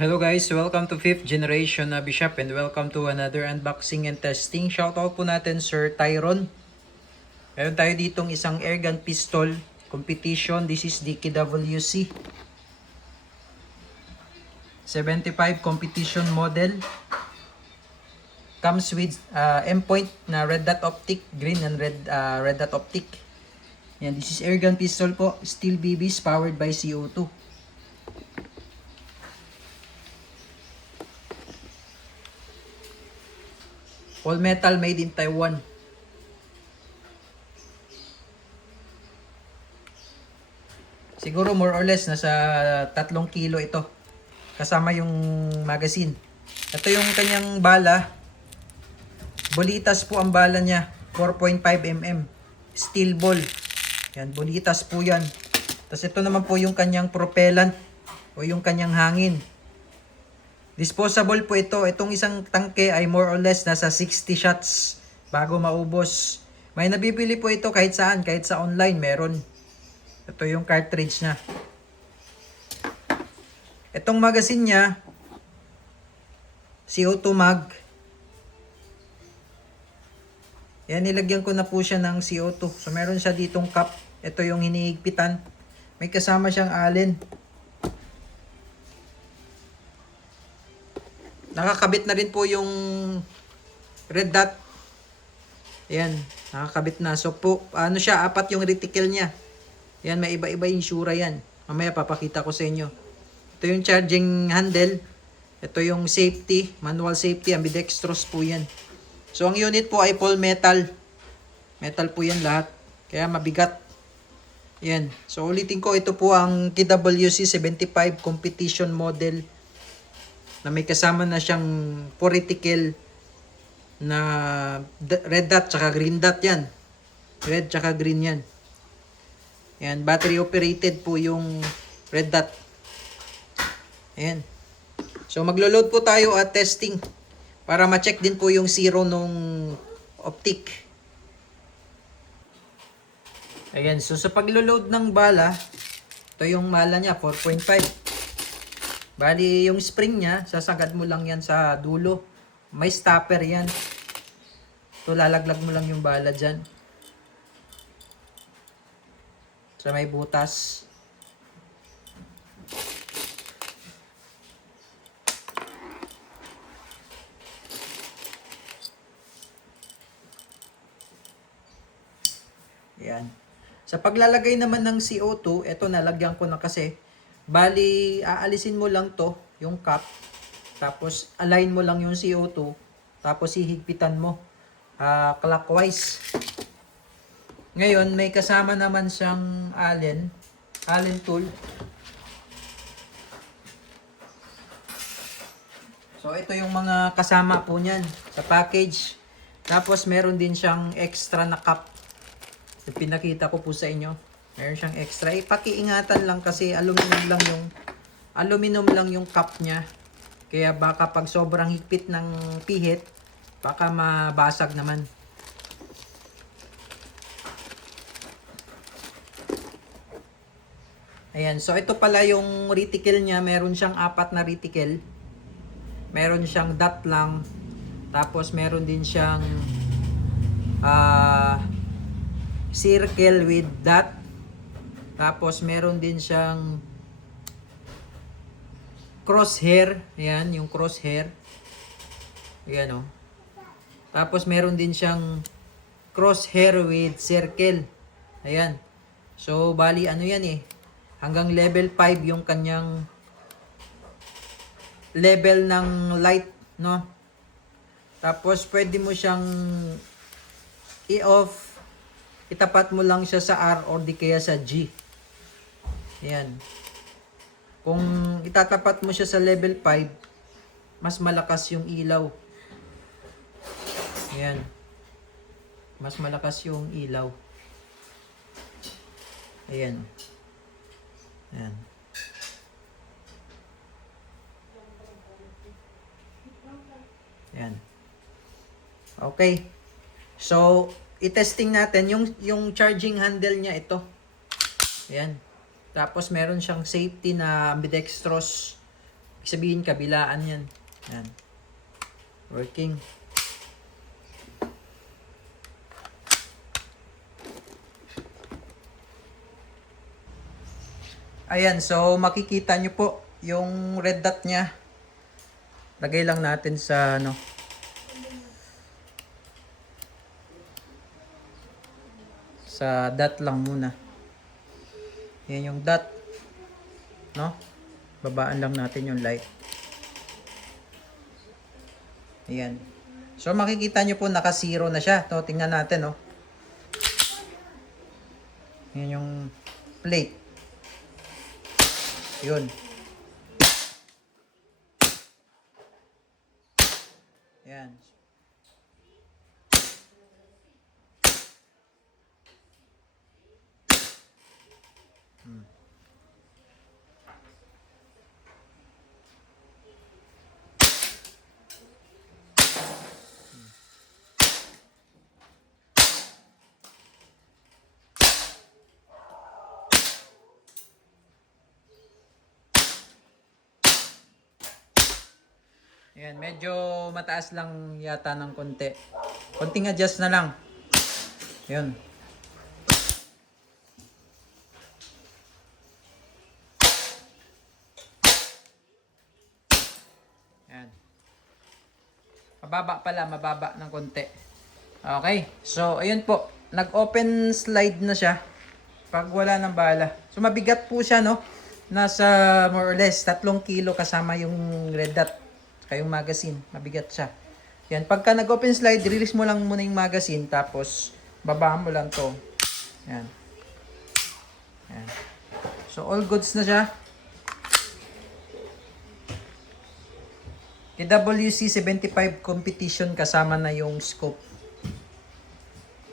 Hello guys, welcome to 5th generation na Bishop and welcome to another unboxing and testing. Shoutout po natin Sir Tyron. Meron tayo ditong isang airgun pistol competition. This is the KWC 75 competition model. Comes with M-point na red dot optic, green and red dot optic. Yan, this is airgun pistol po, Steel BBs powered by CO2. All metal, made in Taiwan. Siguro more or less nasa 3 kilo ito. Kasama yung magazine. Ito yung kanyang bala. Bolitas po ang bala niya. 4.5 mm. Steel ball. Yan, bolitas po yan. Tapos ito naman po yung kanyang propellant o yung kanyang hangin. Disposable po ito. Itong isang tangke ay more or less nasa 60 shots bago maubos. May nabibili po ito kahit saan, kahit sa online meron. Ito yung cartridge na. Itong magazine niya, CO2 mag. Yan, nilagyan ko na po siya ng CO2. So meron siya ditong cup. Ito yung hinihigpitan. May kasama siyang allen. Nakakabit na rin po yung red dot. Ayan, nakakabit na. So po, ano siya, 4 yung reticle niya. Ayan, may iba-iba yung sura yan. Mamaya papakita ko sa inyo. Ito yung charging handle. Ito yung safety, manual safety, ambidextrous po yan. So ang unit po ay full metal. Metal po yan lahat. Kaya mabigat. Ayan. So ulitin ko, ito po ang KWC 75 competition model na may kasama na siyang reticle na red dot tsaka green dot yan. Red tsaka green yan. Yan, battery operated po yung red dot. Ayan. So maglo-load po tayo at testing para ma-check din po yung zero nung optic. Ayan, so sa paglo-load ng bala, ito yung bala niya, 4.5. Bali, yung spring niya, sasagad mo lang yan sa dulo. May stopper yan. So, lalaglag mo lang yung bala dyan. Sa may butas. Yan. Sa paglalagay naman ng CO2, ito nalagyan ko na kasi. Bali, aalisin mo lang to, yung cap. Tapos, align mo lang yung CO2. Tapos, hihigpitan mo clockwise. Ngayon, may kasama naman siyang Allen tool. So, ito yung mga kasama po niyan sa package. Tapos, meron din siyang extra na cap. So, pinakita ko po sa inyo. Meron siyang extra. Pakiingatan lang kasi aluminum lang yung cap niya. Kaya baka pag sobrang higpit ng pihit, baka mabasag naman. Ayan. So ito pala yung reticle niya. Meron siyang 4 na reticle. Meron siyang dot lang. Tapos meron din siyang circle with dot. Tapos meron din siyang crosshair. Ayan, yung crosshair. Ayan o. Tapos meron din siyang crosshair with circle. Ayan. So, bali ano yan eh. Hanggang level 5 yung kanyang level ng light, no? Tapos pwede mo siyang i-off. Itapat mo lang siya sa R or di kaya sa G. Ayan. Kung itatapat mo siya sa level 5, mas malakas yung ilaw. Ayan. Mas malakas yung ilaw. Ayan. Ayan. Ayan. Okay. So, i-testing natin yung charging handle niya ito. Ayan. Tapos meron siyang safety na ambidextrous Ibig sabihin, kabilaan yan. Yan. Working. Ayan, so makikita nyo po yung red dot niya. Lagay lang natin sa ano. Sa dot lang muna. Yan yung dot. No? Babaan lang natin yung light. Ayan. So makikita nyo po naka-zero na siya. No, tingnan natin, no. Yan yung plate. Yun. Yan. Ayan, medyo mataas lang yata ng konti. Konting adjust na lang. Ayan. Ayan. Mababa pala, mababa ng konti. Okay, so ayun po. Nag-open slide na siya. Pag wala ng bala. So mabigat po siya, no? Nasa more or less 3 kilo kasama yung red dot. Yung magazine, mabigat siya. Yan, pagka nag-open slide, release mo lang muna yung magazine, tapos babaan mo lang to. Yan. Yan. So, all goods na siya. KWC 75 competition, kasama na yung scope.